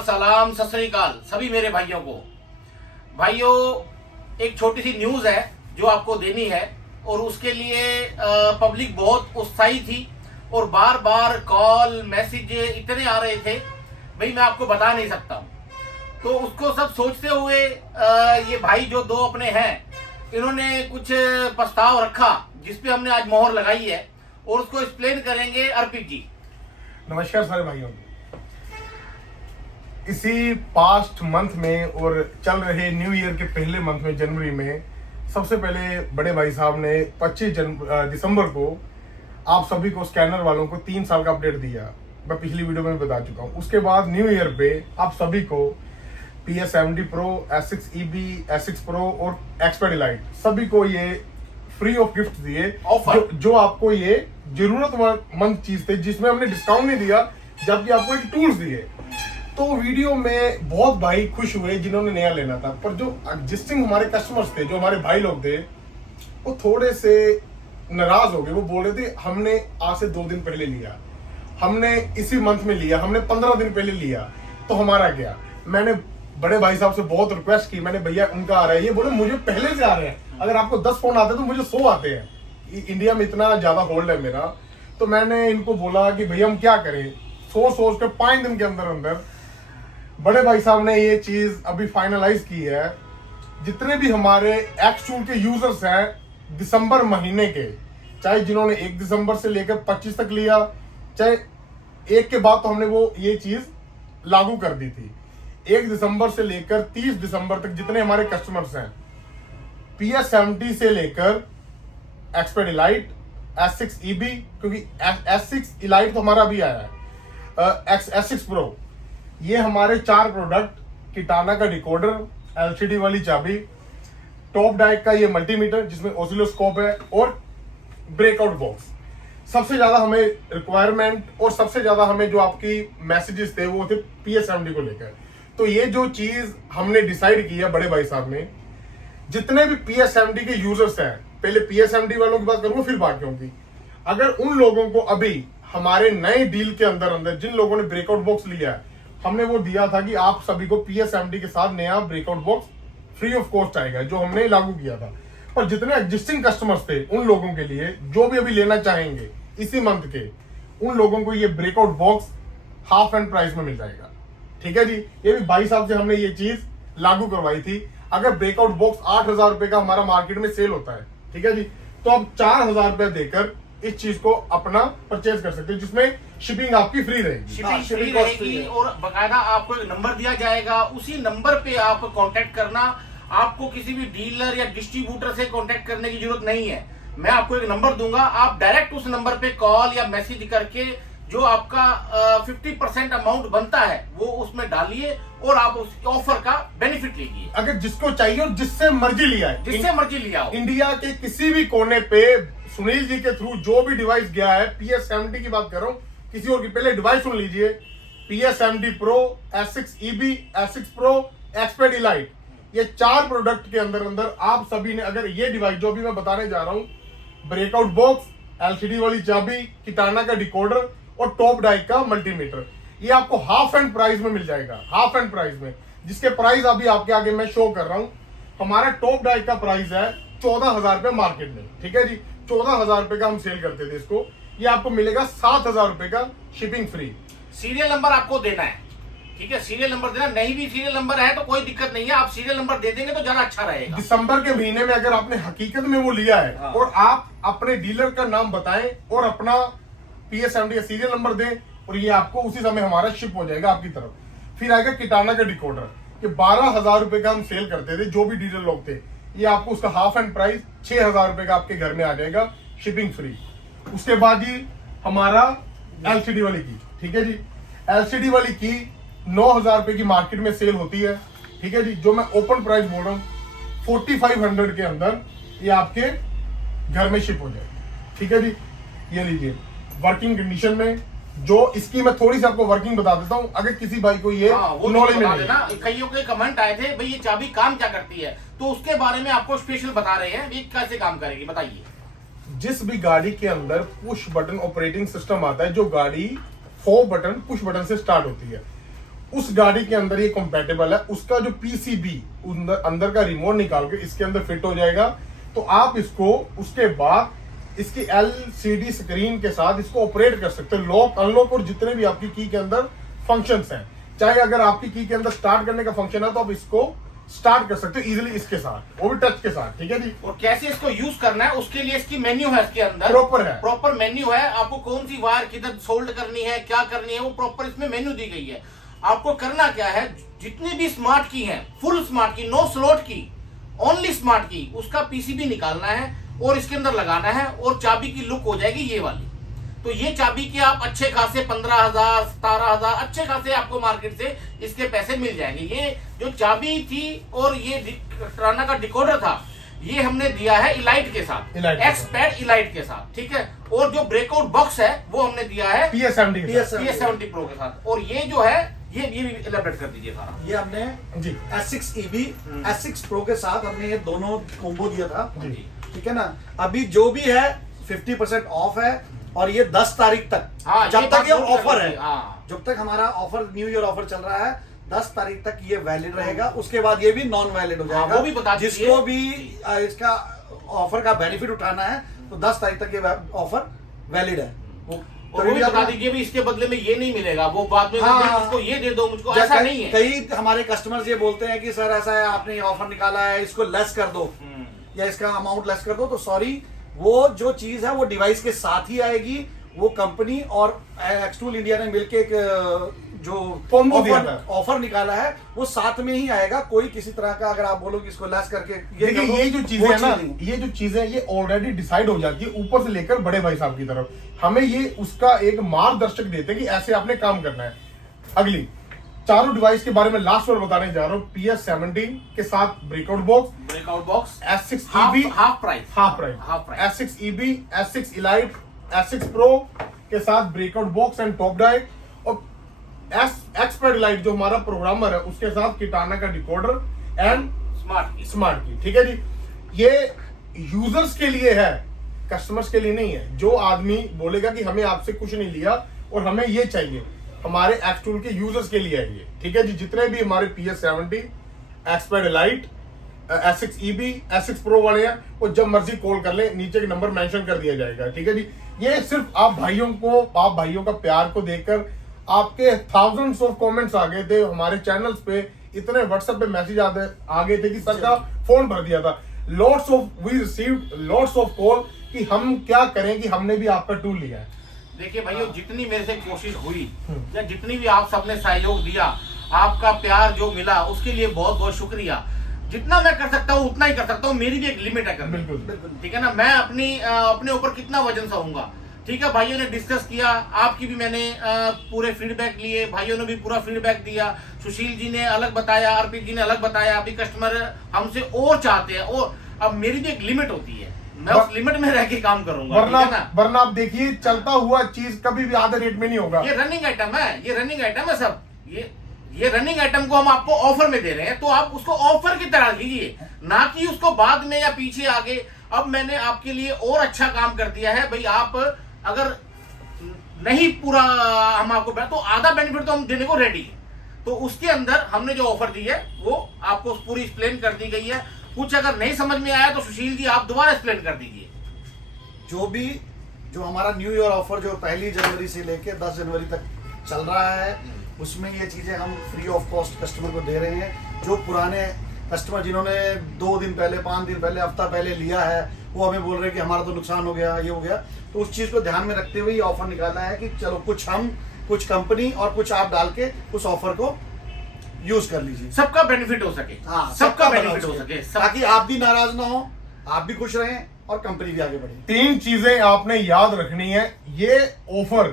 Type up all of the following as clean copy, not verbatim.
सलाम सत श्री अकाल सभी मेरे भाइयों को। भाइयों, एक छोटी सी न्यूज है जो आपको देनी है और उसके लिए पब्लिक बहुत उत्साही थी और बार बार कॉल मैसेज इतने आ रहे थे, भाई मैं आपको बता नहीं सकता हूँ। तो उसको सब सोचते हुए ये भाई जो दो अपने हैं, इन्होंने कुछ प्रस्ताव रखा जिसपे हमने आज मोहर लगाई है और उसको एक्सप्लेन करेंगे अर्पित जी। नमस्कार सारे भाइयों। इसी पास्ट मंथ में और चल रहे न्यू ईयर के पहले मंथ में, जनवरी में, सबसे पहले बड़े भाई साहब ने 25 दिसंबर को आप सभी को, स्कैनर वालों को 3 साल का अपडेट दिया। मैं पिछली वीडियो में बता चुका हूँ। उसके बाद न्यू ईयर पे आप सभी को PS70 Pro, S6 EB, S6 Pro और Xpert Elite सभी को ये फ्री ऑफ गिफ्ट दिए, जो आपको ये जरूरतमंद चीज थे, जिसमें हमने डिस्काउंट नहीं दिया, जबकि आपको एक टूल्स दिए। तो वीडियो में बहुत भाई खुश हुए जिन्होंने नया लेना था, पर जो एग्जिस्टिंग हमारे कस्टमर्स थे, जो हमारे भाई लोग थे, वो थोड़े से नाराज हो गए। वो बोल रहे थे हमने आज से 2 दिन पहले लिया, हमने इसी मंथ में लिया, हमने 15 दिन पहले लिया, तो हमारा क्या। मैंने बड़े भाई साहब से बहुत रिक्वेस्ट की, मैंने भैया उनका आ रहा है, ये बोले मुझे पहले से आ रहे हैं, अगर आपको 10 फोन आते तो मुझे 100 आते हैं, इंडिया में इतना ज्यादा होल्ड है मेरा। तो मैंने इनको बोला कि भैया हम क्या करें। सोच के 5 दिन के अंदर अंदर बड़े भाई साहब ने ये चीज अभी फाइनलाइज की है। जितने भी हमारे एक्स टूल के यूजर्स हैं दिसंबर महीने के, चाहे जिन्होंने 1 दिसंबर से लेकर 25 तक लिया, चाहे 1 के बाद, तो हमने वो ये चीज लागू कर दी थी। 1 दिसंबर से लेकर 30 दिसंबर तक जितने हमारे कस्टमर्स हैं, PS70 से लेकर Xpert Elite, S6 EB, क्योंकि S6 Elite तो हमारा अभी आया है, S6 Pro, ये हमारे 4 प्रोडक्ट, किटाना का डिकोडर, LCD वाली चाबी, टॉप डाइक का ये मल्टीमीटर जिसमें ऑसिलोस्कोप है, और ब्रेकआउट बॉक्स। सबसे ज्यादा हमें रिक्वायरमेंट और सबसे ज्यादा हमें जो आपकी मैसेजेस थे वो थे PS70 को लेकर। तो ये जो चीज हमने डिसाइड की है बड़े भाई साहब ने, जितने भी PS70 के यूजर्स हैं, पहले PS70 वालों की बात करूंगा फिर बाकियों की, अगर उन लोगों को अभी हमारे नए डील के अंदर अंदर जिन लोगों ने ब्रेकआउट बॉक्स लिया है, हमने वो दिया था कि आप सभी को PS70 के साथ नया breakout box free of cost आएगा, जो हमने लागू किया था। पर जितने एग्जिस्टिंग कस्टमर्स थे, उन लोगों के लिए जो भी अभी लेना चाहेंगे इसी मंथ के, उन लोगों को ये breakout box half and price में मिल जाएगा। ठीक है जी। ये भी भाई साहब से हमने ये चीज लागू करवाई थी। अगर ब्रेकआउट बॉक्स 8,000 रुपए का हमारा मार्केट में सेल होता है, ठीक है जी, तो आप 4,000 रुपए देकर इस चीज को अपना परचेज कर सकते हैं, जिसमें शिपिंग आपकी फ्री रहेगी। शिपिंग फ्री रहेगी और बकायदा आपको एक नंबर दिया जाएगा, उसी नंबर पे आप कांटेक्ट करना। आपको किसी भी डीलर या डिस्ट्रीब्यूटर से कांटेक्ट करने की जरूरत नहीं है। मैं आपको एक नंबर दूंगा, आप डायरेक्ट उस नंबर पे कॉल या मैसेज करके जो आपका 50% अमाउंट बनता है वो उसमें डालिए और आप उस ऑफर का बेनिफिट लीजिए। अगर जिसको चाहिए और जिससे मर्जी लिया है, जिससे मर्जी लिया हो, इंडिया के किसी भी कोने पे सुनील जी के थ्रू जो भी डिवाइस गया है, PS70 की बात कर रहा हूं, किसी और की, पहले डिवाइस सुन लीजिए, PS70 Pro, S6 EB, S6 Pro, Xpert Elite, ये 4 प्रोडक्ट के अंदर अंदर आप सभी ने अगर ये डिवाइस जो भी मैं बताने जा रहा हूं, ब्रेकआउट बॉक्स, LCD वाली चाबी, किटाना का डिकोडर और टॉप डाइक का मल्टीमीटर, ये आपको हाफ एंड प्राइस में मिल जाएगा। हाफ एंड प्राइस में, जिसके प्राइस अभी आपके आगे मैं शो कर रहा हूं। हमारा टॉप डाइक का प्राइस है 14,000 रुपए मार्केट में, ठीक है जी, 14,000 रुपए का हम सेल करते थे इसको। ये आपको मिलेगा 7,000 रुपए का शिपिंग फ्री। सीरियल नंबर आपको देना है, ठीक है, सीरियल नंबर देना। नहीं भी सीरियल नंबर है तो कोई दिक्कत नहीं है, आप सीरियल नंबर दे देंगे तो ज्यादा अच्छा रहेगा। दिसंबर के महीने में अगर आपने हकीकत में वो लिया है, हाँ। और आप अपने डीलर का नाम बताएं और अपना PS70 का सीरियल नंबर दें, और ये आपको उसी समय हमारा शिप हो जाएगा आपकी तरफ। फिर आएगा किटाना का डिकोडर, ये 12,000 रुपए का हम सेल करते थे, जो भी डीलर लोग थे, ये आपको उसका हाफ एंड प्राइस 6,000 रुपए का आपके घर में आ जाएगा, शिपिंग फ्री। उसके बाद ही हमारा LCD वाली की, ठीक है जी, LCD वाली की 9,000 रुपए की मार्केट में सेल होती है, ठीक है जी, जो मैं ओपन प्राइस बोल रहा हूँ 4,500 के अंदर ये आपके घर में शिप हो जाएगी, ठीक है जी। ये लीजिए वर्किंग कंडीशन में, जो इसकी मैं थोड़ी सी आपको वर्किंग बता देता हूँ, अगर किसी भाई को ये नॉलेज में नहीं। कईयों के कमेंट आए थे भाई ये चाबी काम क्या करती है, तो उसके बारे में आपको स्पेशल बता रहे हैं, ये कैसे काम करेगी बताइए। जिस भी गाड़ी के अंदर पुश बटन ऑपरेटिंग सिस्टम आता है, जो गाड़ी 4 बटन पुश बटन से स्टार्ट होती है, उस गाड़ी के अंदर ये कंपैटिबल है। उसका जो पीसीबी अंदर का रिमोट निकाल के इसके अंदर फिट हो जाएगा। तो आप इसको उसके बाद इसकी एलसीडी स्क्रीन के साथ इसको ऑपरेट कर सकते हो, लॉक अनलॉक और जितने भी आपकी की के अंदर फंक्शंस हैं। चाहे अगर आपकी की के अंदर स्टार्ट करने का फंक्शन है तो आप इसको स्टार्ट कर सकते हो इजीली इसके साथ, वो भी टच के साथ। ठीक है जी। और कैसे इसको यूज करना है उसके लिए इसकी मेन्यू है, इसके अंदर प्रॉपर है, प्रॉपर मेन्यू है। आपको कौन सी वायर किधर सोल्ड करनी है, क्या करनी है, वो प्रॉपर इसमें मेन्यू दी गई है। आपको करना क्या है, जितनी भी स्मार्ट की है, फुल स्मार्ट की, नो स्लॉट की, ओनली स्मार्ट की, उसका पीसीबी निकालना है और इसके अंदर लगाना है और चाबी की लुक हो जाएगी ये वाली। तो ये चाबी के आप अच्छे खासे 15,000 17,000 अच्छे खासे आपको मार्केट से इसके पैसे मिल जाएंगे। ये जो चाबी थी और ये ट्राना का डिकोडर था, ये हमने दिया है इलाइट के साथ, एक्सपैड इलाइट के साथ। ठीक है। और जो ब्रेकआउट बॉक्स है वो हमने दिया है PS70 प्रो के साथ। और ये जो है ये भी इलेबरेट कर दीजिए सारा। ये हमने जी S6 EV S6 Pro के साथ हमने ये दोनों कॉम्बो दिया था। जी। ठीक है ना। अभी जो भी है 50% ऑफ है और ये 10 तारीख तक, हाँ, जब तक ये ऑफर है, हाँ। जब तक हमारा ऑफर न्यू ईयर ऑफर चल रहा है 10 तारीख तक ये वैलिड रहेगा। उसके बाद ये भी नॉन वैलिड हो जाएगा। वो भी बता दीजिए। जिसको भी इसका ऑफर का बेनिफिट उठाना है तो 10 तारीख तक ये ऑफर वैलिड है। और वो भी बता दीजिए भी इसके बदले में ये नहीं मिलेगा, वो बाद में मुझको ये दे दो, मुझको ऐसा नहीं है। कई हमारे कस्टमर्स ये बोलते हैं कि सर ऐसा है, आपने ऑफर निकाला है, इसको लेस कर दो या इसका अमाउंट लेस कर दो। तो सॉरी, वो जो चीज है वो डिवाइस के साथ ही आएगी। वो कंपनी और एक्सटूल इंडिया ने मिलके एक जो ऑफर निकाला है वो साथ में ही आएगा। कोई किसी तरह का अगर आप बोलो कि इसको लेस करके देखिए ये जो चीजें है ना, ये जो चीजें ये ऑलरेडी डिसाइड हो जाती है ऊपर से लेकर बड़े भाई साहब की तरफ। हमें ये उसका एक मार्गदर्शक देते हैं कि ऐसे आपने काम करना है। अगली चारों डिवाइस के बारे में लास्ट वर्ड बताने जा रहा हूँ। PS70 के साथ breakout box S6 EB half price S6 EB S6 elite S6 Pro के साथ breakout box and top drive और एक्सपर्ट लाइट जो हमारा प्रोग्रामर है उसके साथ किटाना का डिकोडर एंड स्मार्ट की। ठीक है जी। ये यूजर्स के लिए है, कस्टमर्स के लिए नहीं है। जो आदमी बोलेगा कि हमें आपसे कुछ नहीं लिया और हमें ये चाहिए, हमारे एक्सटूल के यूजर्स के लिए है ये। ठीक है जी। जितने भी हमारे PS70 expert light S6 EB S6 Pro वाले हैं वो जब मर्जी कॉल कर ले, नीचे के नंबर मेंशन कर दिया जाएगा। ठीक है जी। ये सिर्फ आप भाइयों का प्यार को देखकर आपके थाउजेंड्स ऑफ कमेंट्स आ गए थे हमारे चैनल्स पे, इतने व्हाट्सएप पे मैसेज आ गए थे कि सर का फोन भर दिया था। We received lots of call कि हम क्या करें कि हमने भी आपका टूल लिया है। देखिए भाइयों, जितनी मेरे से कोशिश हुई या जितनी भी आप सबने सहयोग दिया, आपका प्यार जो मिला उसके लिए बहुत बहुत शुक्रिया। जितना मैं कर सकता हूँ उतना ही कर सकता हूँ, मेरी भी एक लिमिट है करने। बिल्कुल। ठीक है ना। मैं अपने ऊपर कितना वजन सहूंगा। ठीक है। भाइयों ने डिस्कस किया, आपकी भी मैंने पूरे फीडबैक लिए, भाइयों ने भी पूरा फीडबैक दिया। सुशील जी ने अलग बताया, अर्पित जी ने अलग बताया। अभी कस्टमर हमसे और चाहते हैं और अब मेरी भी एक लिमिट होती है, मैं उस लिमिट में रह के काम करूंगा। वरना आप देखिए चलता हुआ चीज कभी भी आधे रेट में नहीं होगा। ये रनिंग आइटम है सब। ये रनिंग आइटम को हम आपको ऑफर में दे रहे हैं, तो आप उसको ऑफर की तरह लीजिए, ना कि उसको बाद में या पीछे आगे। अब मैंने आपके लिए और अच्छा काम कर दिया है भाई। आप अगर नहीं पूरा हम आपको तो आधा बेनिफिट तो हम देने को रेडी है। तो उसके अंदर हमने जो ऑफर दी है वो आपको पूरी एक्सप्लेन कर दी गई है। कुछ अगर नहीं समझ में आया तो सुशील जी आप दोबारा एक्सप्लेन कर दीजिए। जो हमारा न्यू ईयर ऑफर जो 1 जनवरी से लेके 10 जनवरी तक चल रहा है, उसमें ये चीजें हम फ्री ऑफ कॉस्ट कस्टमर को दे रहे हैं। जो पुराने कस्टमर जिन्होंने 2 दिन पहले, 5 दिन पहले, हफ्ता पहले लिया है, वो हमें बोल रहे हैं कि हमारा तो नुकसान हो गया, ये हो गया। तो उस चीज को ध्यान में रखते हुए ये ऑफर निकाला है कि चलो कुछ हम, कुछ कंपनी और कुछ आप डाल के उस ऑफर को यूज कर लीजिए, सबका बेनिफिट हो सके। हाँ, सबका बेनिफिट हो सके, ताकि आप भी नाराज ना हो, आप भी खुश रहें और कंपनी भी आगे बढ़े। 3 चीजें आपने याद रखनी है। ये ऑफर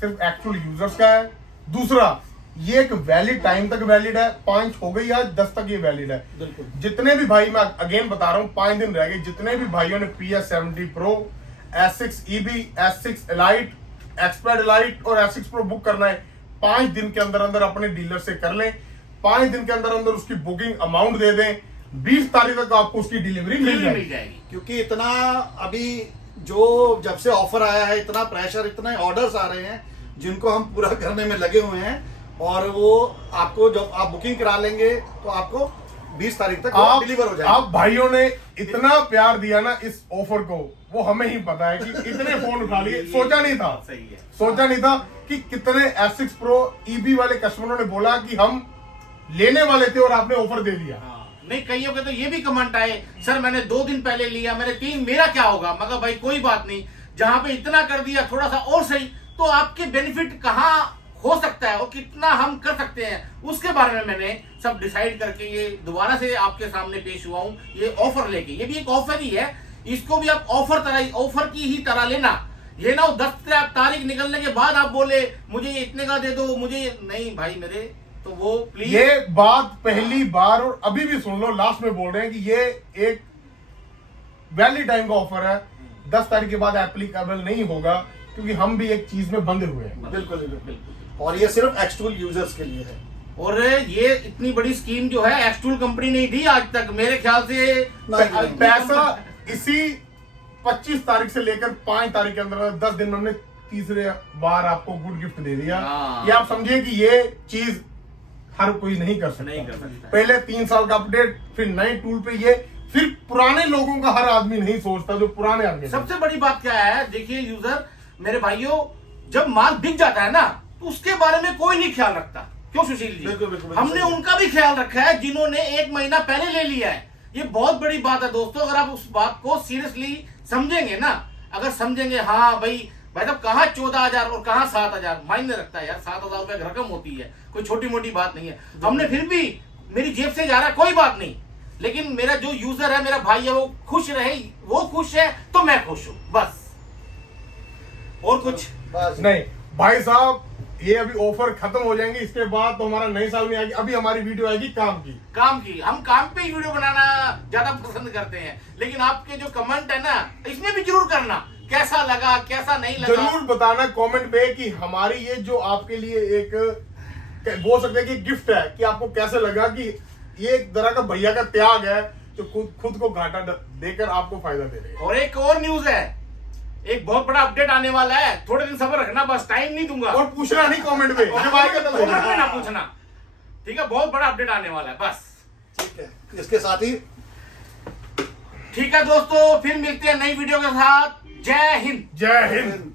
सिर्फ एक्चुअल यूजर्स का है। दूसरा, ये एक वैलिड टाइम तक वैलिड है। 5 हो गई आज, 10 तक ये वैलिड है। बिल्कुल। जितने भी भाई, मैं अगेन बता रहा हूं, 5 दिन रह गए। जितने भी भाइयों ने PS70 Pro, S6 EB, S6 Elite, expert Elite और S6 Pro बुक करना है, 5 दिन के अंदर अंदर अपने डीलर से कर लें। 5 दिन के अंदर अंदर उसकी बुकिंग अमाउंट दे दें। 20 तारीख तक आपको उसकी डिलीवरी मिल जाएगी। क्योंकि इतना अभी जो जब से ऑफर आया है, इतना प्रेशर, इतने ऑर्डर्स आ रहे हैं जिनको हम पूरा करने में लगे हुए हैं। और वो आपको जब आप बुकिंग करा लेंगे तो आपको 20 तारीख तक डिलीवर हो जाएगा। आप भाइयों ने इतना प्यार दिया ना इस ऑफर को, वो हमें ही पता है कि इतने फोन उठा लिए, सोचा नहीं था। सही है। सोचा नहीं था कि कितने S6 Pro EB वाले कस्टमरों ने बोला कि हम लेने वाले थे और आपने ऑफर दे दिया। नहीं, कईयों के तो ये भी कमेंट आए, सर मैंने 2 दिन पहले लिया, मैंने 3, मेरा क्या होगा? मगर भाई कोई बात नहीं, जहां पे इतना कर दिया थोड़ा सा और सही, तो आपके बेनिफिट कहाँ हो सकता है और कितना हम कर सकते हैं, उसके बारे में मैंने सब डिसाइड करके ये दोबारा से आपके सामने पेश हुआ हूँ ये ऑफर लेके। ये भी एक ऑफर ही है, इसको भी आप ऑफर की ही तरह लेना। ये ना 10 तारीख निकलने के बाद आप बोले मुझे इतने का दे दो, मुझे नहीं भाई मेरे, तो वो प्लीज। ये बात पहली बार और अभी भी सुन लो, लास्ट में बोल रहे हैं कि ये एक वैलिड टाइम का ऑफर है, 10 तारीख के बाद एप्लीकेबल नहीं होगा, क्योंकि हम भी एक चीज में बंधे हुए हैं। बिल्कुल बिल्कुल। और ये सिर्फ एक्सटूल यूजर्स के लिए है। और ये इतनी बड़ी स्कीम जो है एक्सटूल कंपनी नहीं दी आज तक मेरे ख्याल से। पैसा इसी 25 तारीख से लेकर 5 तारीख के अंदर 10 दिन में हमने तीसरे बार आपको गुड गिफ्ट दे दिया। ये आप समझिए कि ये चीज हर कोई नहीं कर सकता। पहले 3 साल का अपडेट, फिर नए टूल पे ये, फिर पुराने लोगों का हर आदमी नहीं सोचता जो पुराने आदमी। सबसे बड़ी बात क्या है, देखिए यूजर मेरे भाइयों, जब माल बिक जाता है ना तो उसके बारे में कोई नहीं ख्याल रखता। क्यों सुशील जी? बिल्कुल, हमने उनका भी ख्याल रखा है जिन्होंने 1 महीना पहले ले लिया है। ये बहुत बड़ी बात है दोस्तों, अगर आप उस बात को सीरियसली समझेंगे ना, अगर समझेंगे हाँ भाई साहब कहाँ 14,000 और कहाँ 7,000 मायने रखता है यार। 7,000 रुपए रकम होती है, कोई छोटी मोटी बात नहीं है। हमने फिर भी, मेरी जेब से जा रहा है कोई बात नहीं, लेकिन मेरा जो यूजर है, मेरा भाई है, वो खुश रहे, वो खुश है तो मैं खुश हूं, बस और कुछ नहीं। भाई साहब ये अभी ऑफर खत्म हो जाएंगे, इसके बाद तो हमारा नए साल में आएगी। अभी हमारी वीडियो आएगी काम की। हम काम पे ही वीडियो बनाना ज्यादा पसंद करते हैं, लेकिन आपके जो कमेंट है ना, इसमें भी जरूर करना कैसा लगा, कैसा नहीं लगा, जरूर बताना कमेंट पे कि हमारी ये जो आपके लिए एक बोल सकते हैं कि गिफ्ट है, कि आपको कैसे लगा कि ये एक तरह का भैया का त्याग है जो खुद को घाटा देकर आपको फायदा दे रहे हैं। और एक और न्यूज है, एक बहुत बड़ा अपडेट आने वाला है, थोड़े दिन सब्र रखना, बस टाइम नहीं दूंगा। और पूछना नहीं कमेंट में, जब आएगा तब कमेंट में ना पूछना, ठीक है? बहुत बड़ा अपडेट आने वाला है, बस ठीक है। इसके साथ ही ठीक है दोस्तों, फिर मिलते हैं नई वीडियो के साथ। जय हिंद। जय हिंद।